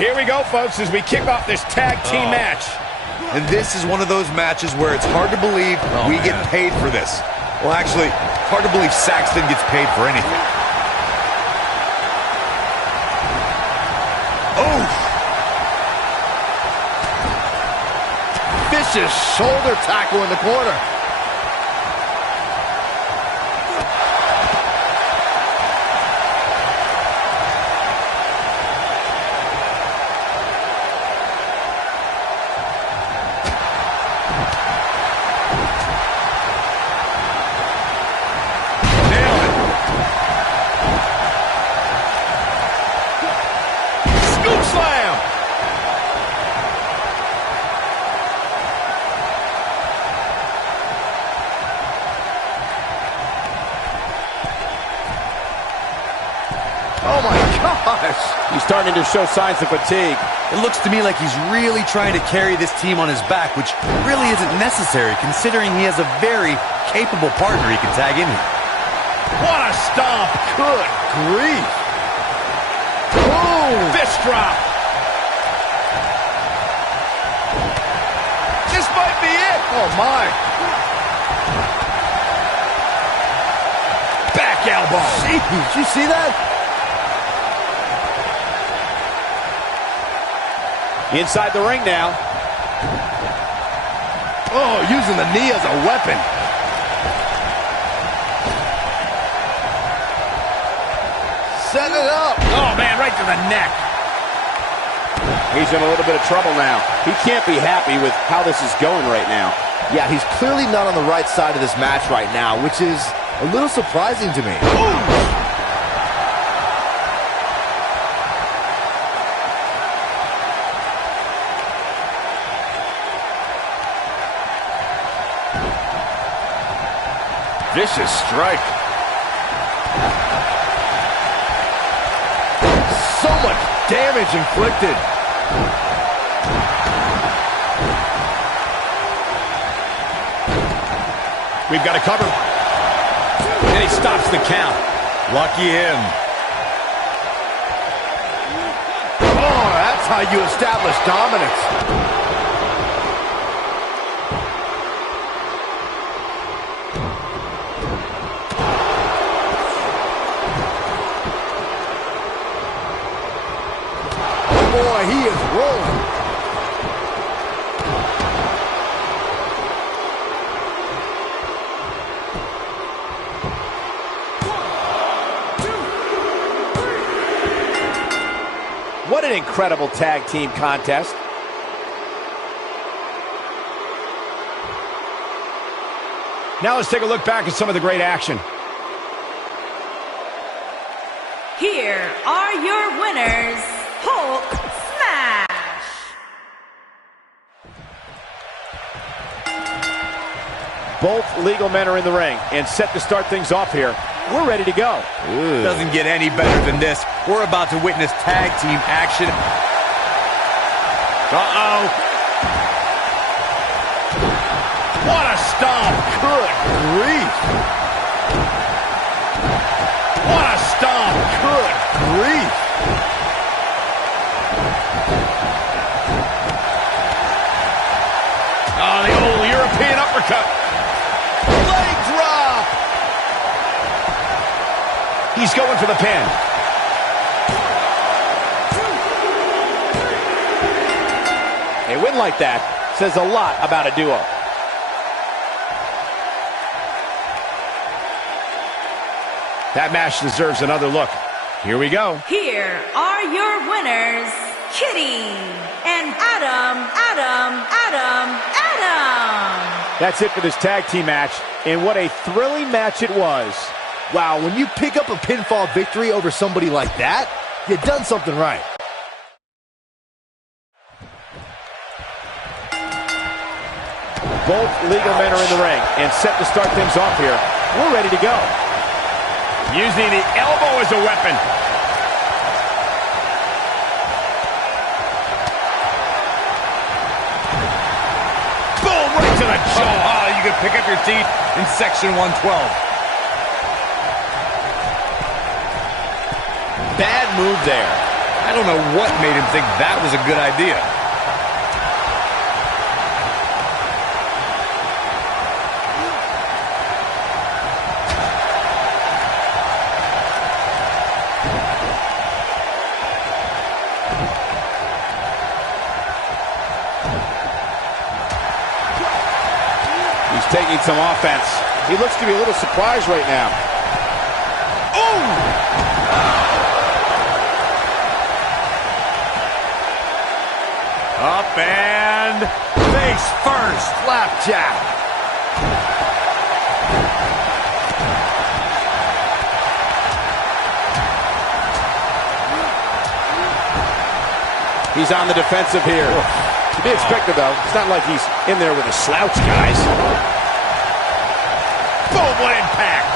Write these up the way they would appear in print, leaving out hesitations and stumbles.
Here we go, folks, as we kick off this tag team match. And this is one of those matches where it's hard to believe we get paid for this. Well, actually, hard to believe Saxton gets paid for anything. Oh! Vicious shoulder tackle in the corner. Oh my gosh! He's starting to show signs of fatigue. It looks to me like he's really trying to carry this team on his back, which really isn't necessary considering he has a very capable partner he can tag in here. What a stomp! Good grief! Boom! Fist drop! This might be it! Oh my! Back elbow! Jeez, did you see that? Inside the ring now. Oh, using the knee as a weapon. Set it up. Oh, man, right to the neck. He's in a little bit of trouble now. He can't be happy with how this is going right now. Yeah, he's clearly not on the right side of this match right now, which is a little surprising to me. Ooh. Vicious strike. So much damage inflicted. We've got to cover. And he stops the count. Lucky him. Oh, that's how you establish dominance. Boy, he is rolling. What an incredible tag team contest. Now let's take a look back at some of the great action. Here are your winners, Hulk Smash. Both legal men are in the ring and set to start things off here. We're ready to go. Ooh. Doesn't get any better than this. We're about to witness tag team action. Uh-oh. What a stomp. Good grief. What a stomp. Good grief. Oh, the old European uppercut. Leg drop. He's going for the pin. A win like that says a lot about a duo. That match deserves another look. Here we go. Here are your winners, Kitty and Adam. That's it for this tag team match, and what a thrilling match it was. Wow, when you pick up a pinfall victory over somebody like that, you've done something right. Both legal men are in the ring and set to start things off here. We're ready to go. Using the elbow as a weapon. Boom, right to the jaw. Oh, you can pick up your seat in section 112. Bad move there. I don't know what made him think that was a good idea. Taking some offense. He looks to be a little surprised right now. Oh! Up and face first. Flapjack. He's on the defensive here. To be expected, though. It's not like he's in there with a slouch, guys. Boom, what impact!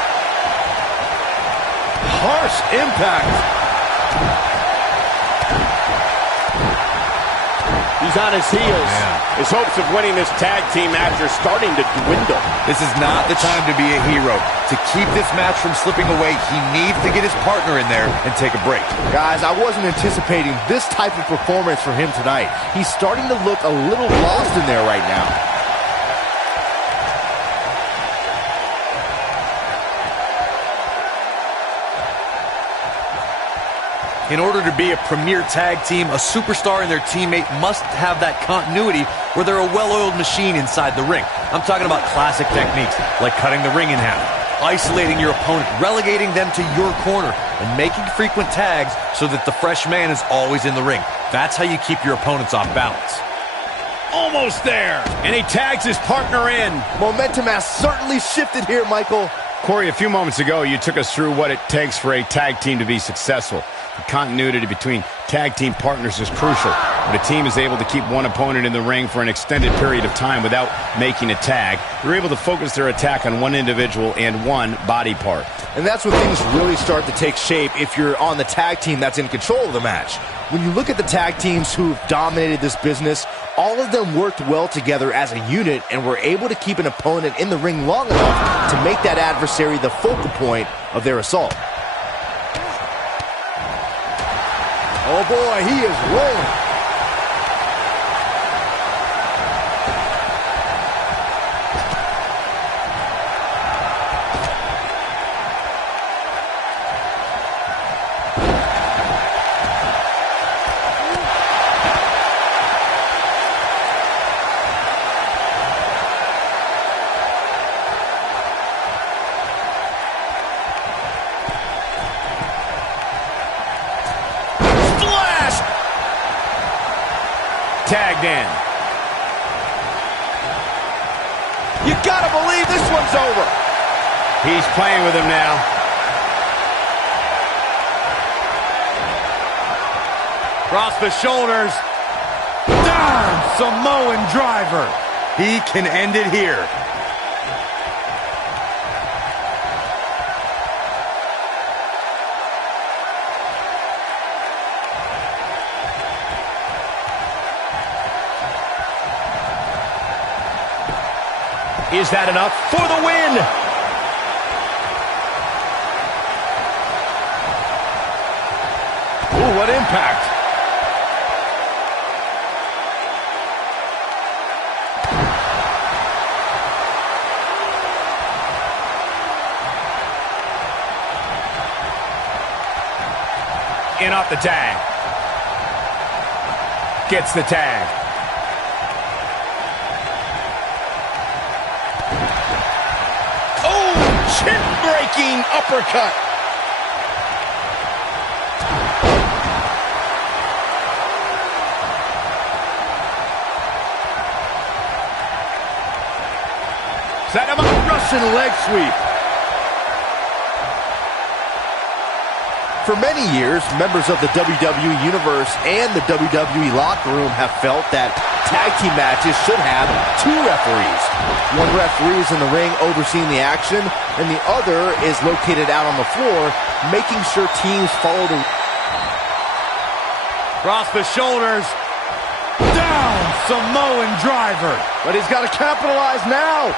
Harsh impact. He's on his heels. His hopes of winning this tag team match are starting to dwindle. This is not the time to be a hero. To keep this match from slipping away, he needs to get his partner in there and take a break. Guys, I wasn't anticipating this type of performance from him tonight. He's starting to look a little lost in there right now. In order to be a premier tag team, a superstar and their teammate must have that continuity where they're a well-oiled machine inside the ring. I'm talking about classic techniques like cutting the ring in half, isolating your opponent, relegating them to your corner, and making frequent tags so that the fresh man is always in the ring. That's how you keep your opponents off balance. Almost there. And he tags his partner in. Momentum has certainly shifted here, Michael. Corey, a few moments ago, you took us through what it takes for a tag team to be successful. The continuity between tag team partners is crucial. When a team is able to keep one opponent in the ring for an extended period of time without making a tag, they're able to focus their attack on one individual and one body part. And that's when things really start to take shape if you're on the tag team that's in control of the match. When you look at the tag teams who've dominated this business, all of them worked well together as a unit and were able to keep an opponent in the ring long enough to make that adversary the focal point of their assault. Oh boy, he is rolling. Tagged in. You gotta believe this one's over. He's playing with him now. Across the shoulders. Down, Samoan driver. He can end it here. Is that enough for the win? Ooh, what impact. In off the tag. Gets the tag. Chin-breaking uppercut. Set him up. Russian leg sweep. For many years, members of the WWE Universe and the WWE locker room have felt that tag team matches should have two referees. One referee is in the ring overseeing the action, and the other is located out on the floor, making sure teams follow the... Across the shoulders. Down, Samoan driver. But he's got to capitalize now.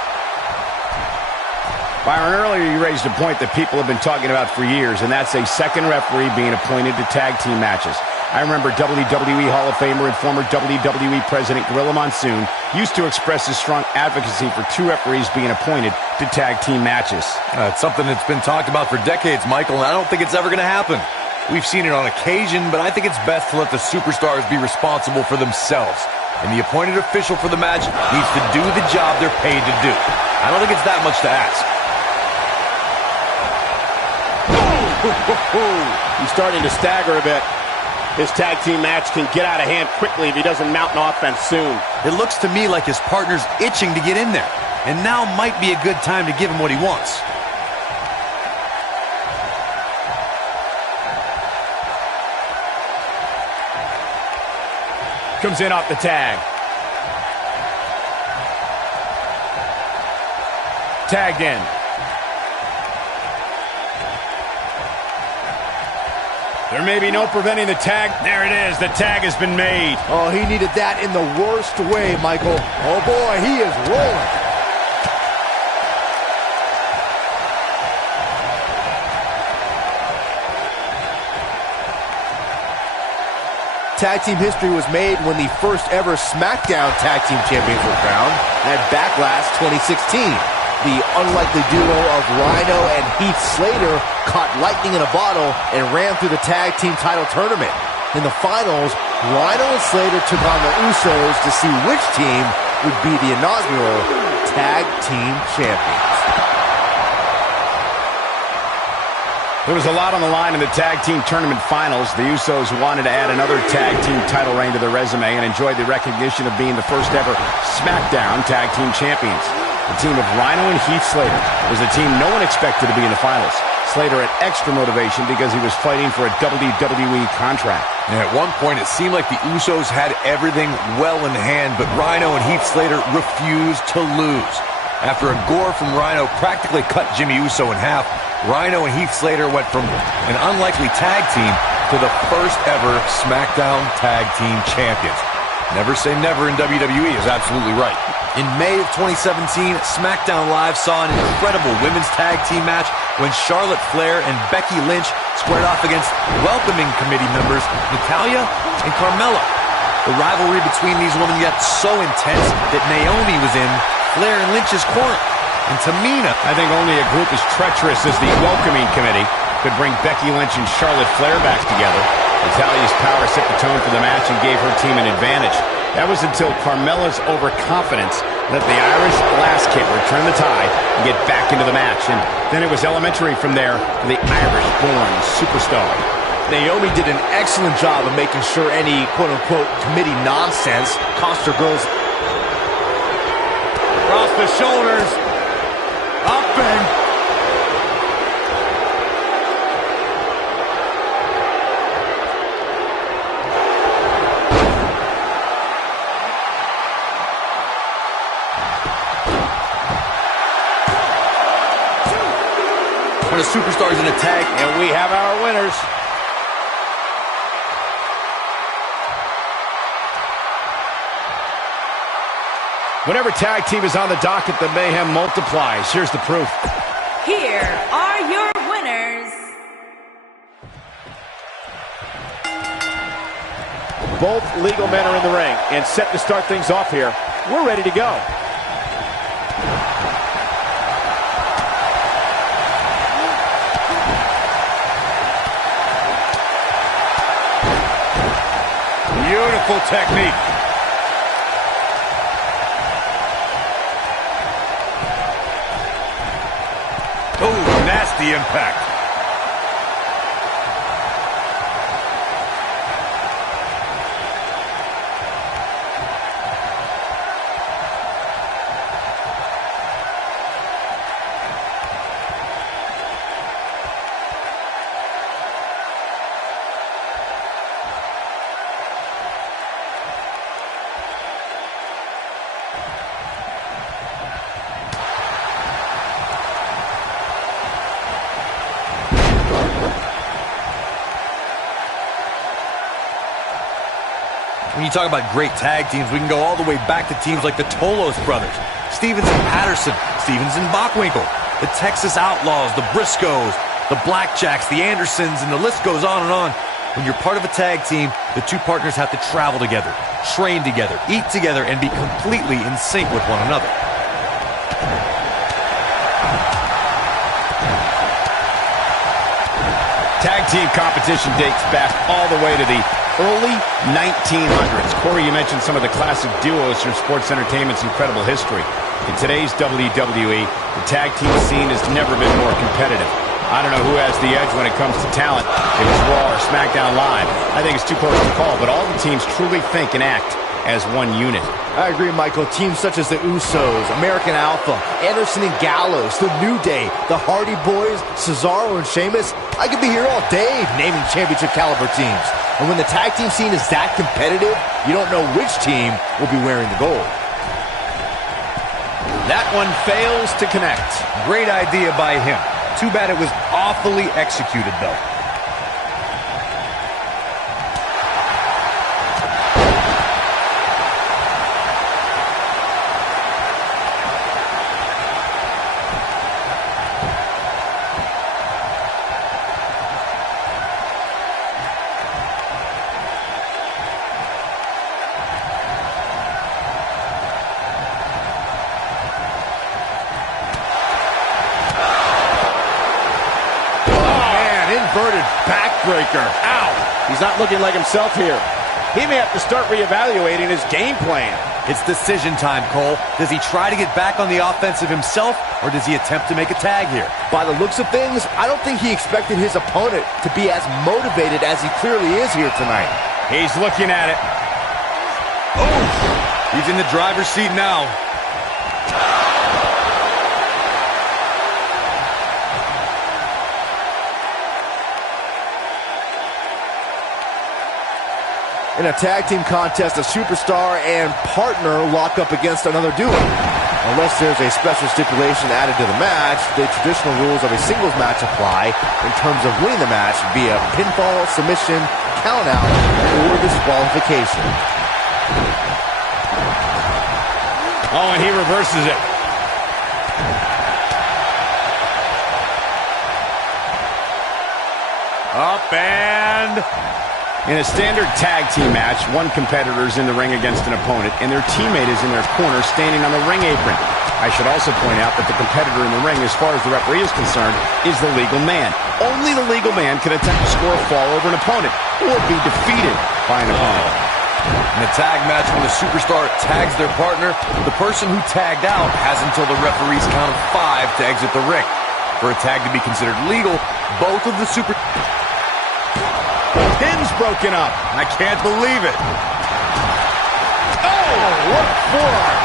Byron, earlier you raised a point that people have been talking about for years, and that's a second referee being appointed to tag team matches. I remember WWE Hall of Famer and former WWE President Gorilla Monsoon used to express his strong advocacy for 2 referees being appointed to tag team matches. It's something that's been talked about for decades, Michael, and I don't think it's ever going to happen. We've seen it on occasion, but I think it's best to let the superstars be responsible for themselves. And the appointed official for the match needs to do the job they're paid to do. I don't think it's that much to ask. He's starting to stagger a bit. His tag team match can get out of hand quickly if he doesn't mount an offense soon. It looks to me like his partner's itching to get in there. And now might be a good time to give him what he wants. Comes in off the tag. Tagged in. There may be no preventing the tag. There it is. The tag has been made. Oh, he needed that in the worst way, Michael. Oh, boy, he is rolling. Tag team history was made when the first ever SmackDown Tag Team Champions were crowned at Backlash 2016. The unlikely duo of Rhino and Heath Slater caught lightning in a bottle and ran through the tag team title tournament. In the finals, Rhino and Slater took on the Usos to see which team would be the inaugural Tag Team Champions. There was a lot on the line in the tag team tournament finals. The Usos wanted to add another tag team title reign to their resume and enjoyed the recognition of being the first ever SmackDown Tag Team Champions. The team of Rhino and Heath Slater was a team no one expected to be in the finals. Slater had extra motivation because he was fighting for a WWE contract. And at one point, it seemed like the Usos had everything well in hand, but Rhino and Heath Slater refused to lose. After a gore from Rhino practically cut Jimmy Uso in half, Rhino and Heath Slater went from an unlikely tag team to the first ever SmackDown Tag Team Champions. Never say never in WWE is absolutely right. In May of 2017, SmackDown Live saw an incredible women's tag team match when Charlotte Flair and Becky Lynch squared off against welcoming committee members Natalya and Carmella. The rivalry between these women got so intense that Naomi was in Flair and Lynch's corner. And Tamina, I think only a group as treacherous as the welcoming committee could bring Becky Lynch and Charlotte Flair back together. Natalya's power set the tone for the match and gave her team an advantage. That was until Carmella's overconfidence let the Irish glass kick return the tie and get back into the match. And then it was elementary from there for the Irish-born superstar. Naomi did an excellent job of making sure any quote-unquote committee nonsense cost her girls. Across the shoulders. Up and... When a superstar's in a tag, And we have our winners. Whenever tag team is on the docket, the mayhem multiplies. Here's the proof. Here are your winners. Both legal men are in the ring and set to start things off here. We're ready to go. Beautiful technique. Oh, nasty impact. When you talk about great tag teams, we can go all the way back to teams like the Tolos brothers, Stevens and Patterson, Stevens and Bockwinkel, the Texas Outlaws, the Briscoes, the Blackjacks, the Andersons, and the list goes on and on. When you're part of a tag team, the two partners have to travel together, train together, eat together, and be completely in sync with one another. Tag team competition dates back all the way to the early 1900s. Corey, you mentioned some of the classic duos from sports entertainment's incredible history. In today's WWE, the tag team scene has never been more competitive. I don't know who has the edge when it comes to talent, if it's Raw or SmackDown Live. I think it's too close to call, but all the teams truly think and act as one unit. I agree, Michael. Teams such as the Usos, American Alpha, Anderson and Gallows, the New Day, the Hardy Boys, Cesaro and Sheamus. I could be here all day naming championship caliber teams. And when the tag team scene is that competitive, you don't know which team will be wearing the gold. That one fails to connect. Great idea by him. Too bad it was awfully executed, though. Backbreaker. Ow! He's not looking like himself here. He may have to start reevaluating his game plan. It's decision time, Cole. Does he try to get back on the offensive himself, or does he attempt to make a tag here? By the looks of things, I don't think he expected his opponent to be as motivated as he clearly is here tonight. He's looking at it. Oh! He's in the driver's seat now. In a tag team contest, a superstar and partner lock up against another duo. Unless there's a special stipulation added to the match, the traditional rules of a singles match apply in terms of winning the match via pinfall, submission, countout, or disqualification. Oh, and he reverses it. Up and... In a standard tag team match, one competitor is in the ring against an opponent, and their teammate is in their corner standing on the ring apron. I should also point out that the competitor in the ring, as far as the referee is concerned, is the legal man. Only the legal man can attempt to score a fall over an opponent or be defeated by an opponent. In a tag match, when the superstar tags their partner, the person who tagged out has until the referee's count of 5 to exit the ring. For a tag to be considered legal, both of the Pin's broken up. I can't believe it. Oh, what forearm.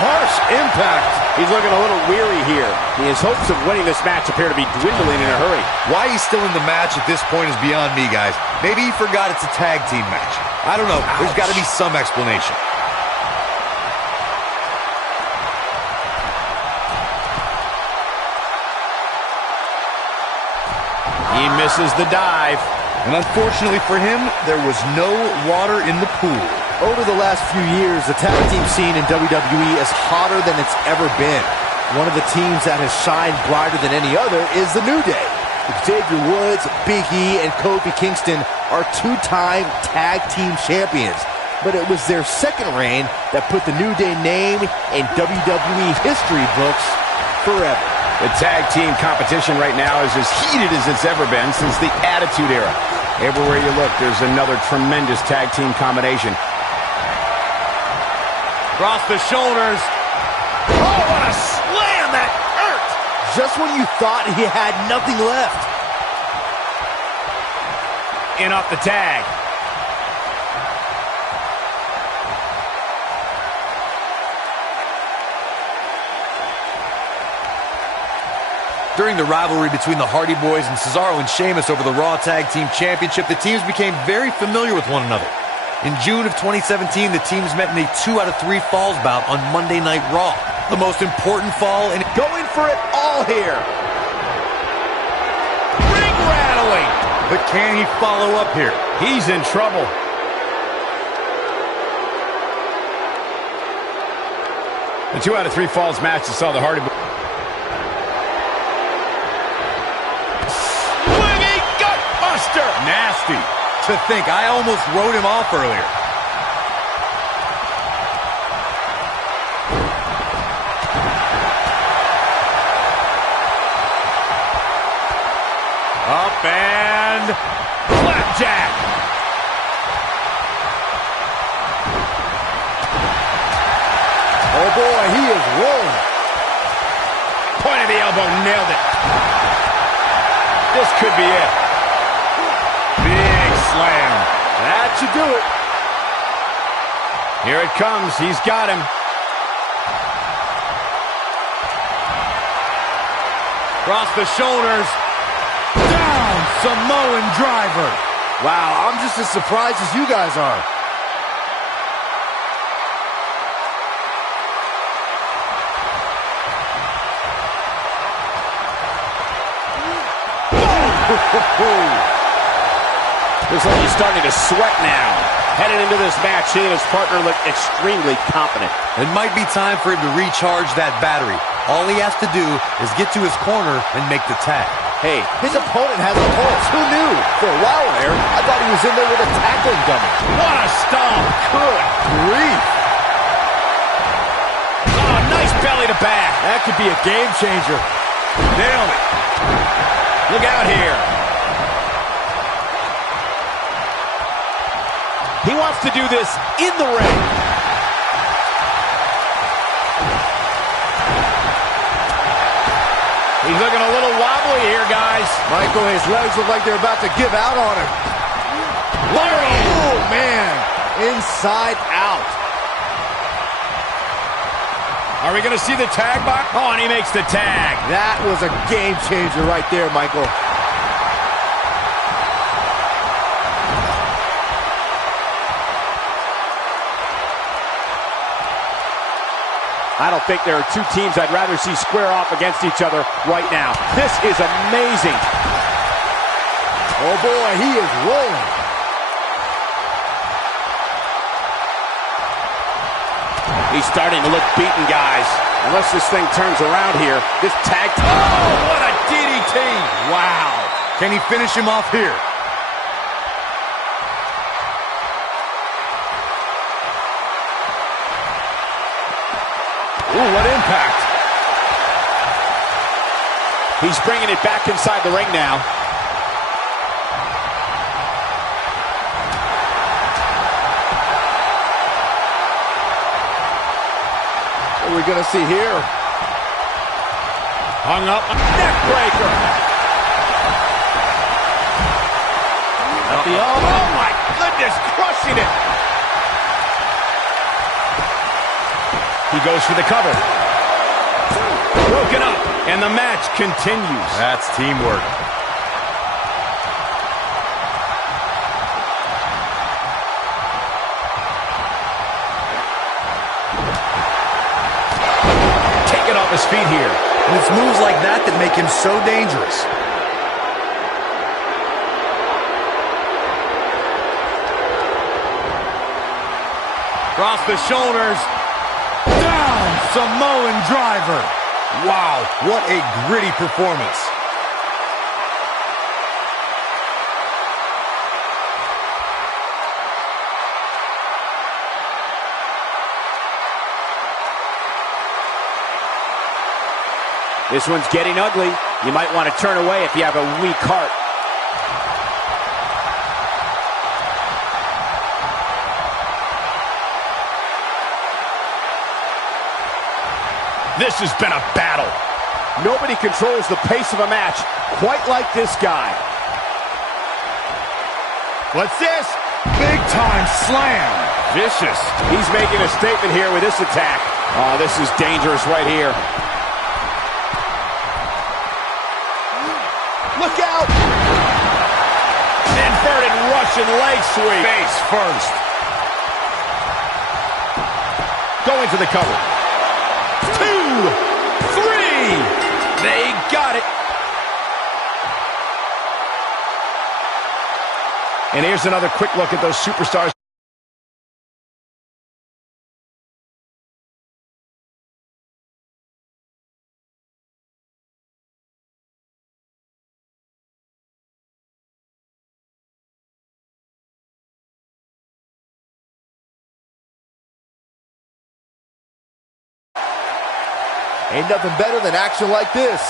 Harsh impact. He's looking a little weary here. His hopes of winning this match appear to be dwindling in a hurry. Why he's still in the match at this point is beyond me, guys. Maybe he forgot it's a tag team match. I don't know. There's got to be some explanation. He misses the dive. And unfortunately for him, there was no water in the pool. Over the last few years, the tag team scene in WWE is hotter than it's ever been. One of the teams that has shined brighter than any other is the New Day. Xavier Woods, Big E, and Kofi Kingston are two-time tag team champions. But it was their second reign that put the New Day name in WWE history books forever. The tag team competition right now is as heated as it's ever been since the Attitude Era. Everywhere you look, there's another tremendous tag team combination. Across the shoulders. Oh, what a slam! That hurt! Just when you thought he had nothing left. In off the tag. During the rivalry between the Hardy Boys and Cesaro and Sheamus over the Raw Tag Team Championship, the teams became very familiar with one another. In June of 2017, the teams met in a 2 out of 3 falls bout on Monday Night Raw. The most important fall in... Going for it all here. Ring rattling. But can he follow up here? He's in trouble. The 2 out of 3 falls match that saw the Hardy Boys. buster. Nasty. To think, I almost wrote him off earlier. Up and flapjack. Oh boy, he is rolling. Point of the elbow, nailed it. This could be it. Big slam. That should do it. Here it comes. He's got him. Across the shoulders. Down. Samoan driver. Wow, I'm just as surprised as you guys are. Looks like he's starting to sweat now. Headed into this match, he and his partner look extremely confident. It might be time for him to recharge that battery. All he has to do is get to his corner and make the tag. Hey, his opponent has a pulse. Who knew? For a while there, I thought he was in there with a tackling dummy. What a stomp. Good grief. Oh, nice belly to back. That could be a game changer. Nailed it. Look out here. He wants to do this in the ring. He's looking a little wobbly here, guys. Michael, his legs look like they're about to give out on him. Oh, man. Inside out. Are we going to see the tag box? Oh, and he makes the tag. That was a game changer right there, Michael. I don't think there are two teams I'd rather see square off against each other right now. This is amazing. Oh, boy, he is rolling. He's starting to look beaten, guys. Unless this thing turns around here, this tag... Oh, what a DDT! Wow. Can he finish him off here? Ooh, what impact. He's bringing it back inside the ring now. What are we going to see here? Hung up. Neck breaker. Oh, my goodness, crushing it. He goes for the cover. Broken up, and the match continues. That's teamwork. Taken off his feet here. And it's moves like that that make him so dangerous. Across the shoulders. Down, Samoan driver. Wow, what a gritty performance. This one's getting ugly. You might want to turn away if you have a weak heart. This has been a battle. Nobody controls the pace of a match quite like this guy. What's this? Big time slam. Vicious. He's making a statement here with this attack. Oh, this is dangerous right here. Look out! Inverted Russian leg sweep. Face first. Going for the cover. 2, 3. They got it. And here's another quick look at those superstars. Ain't nothing better than action like this.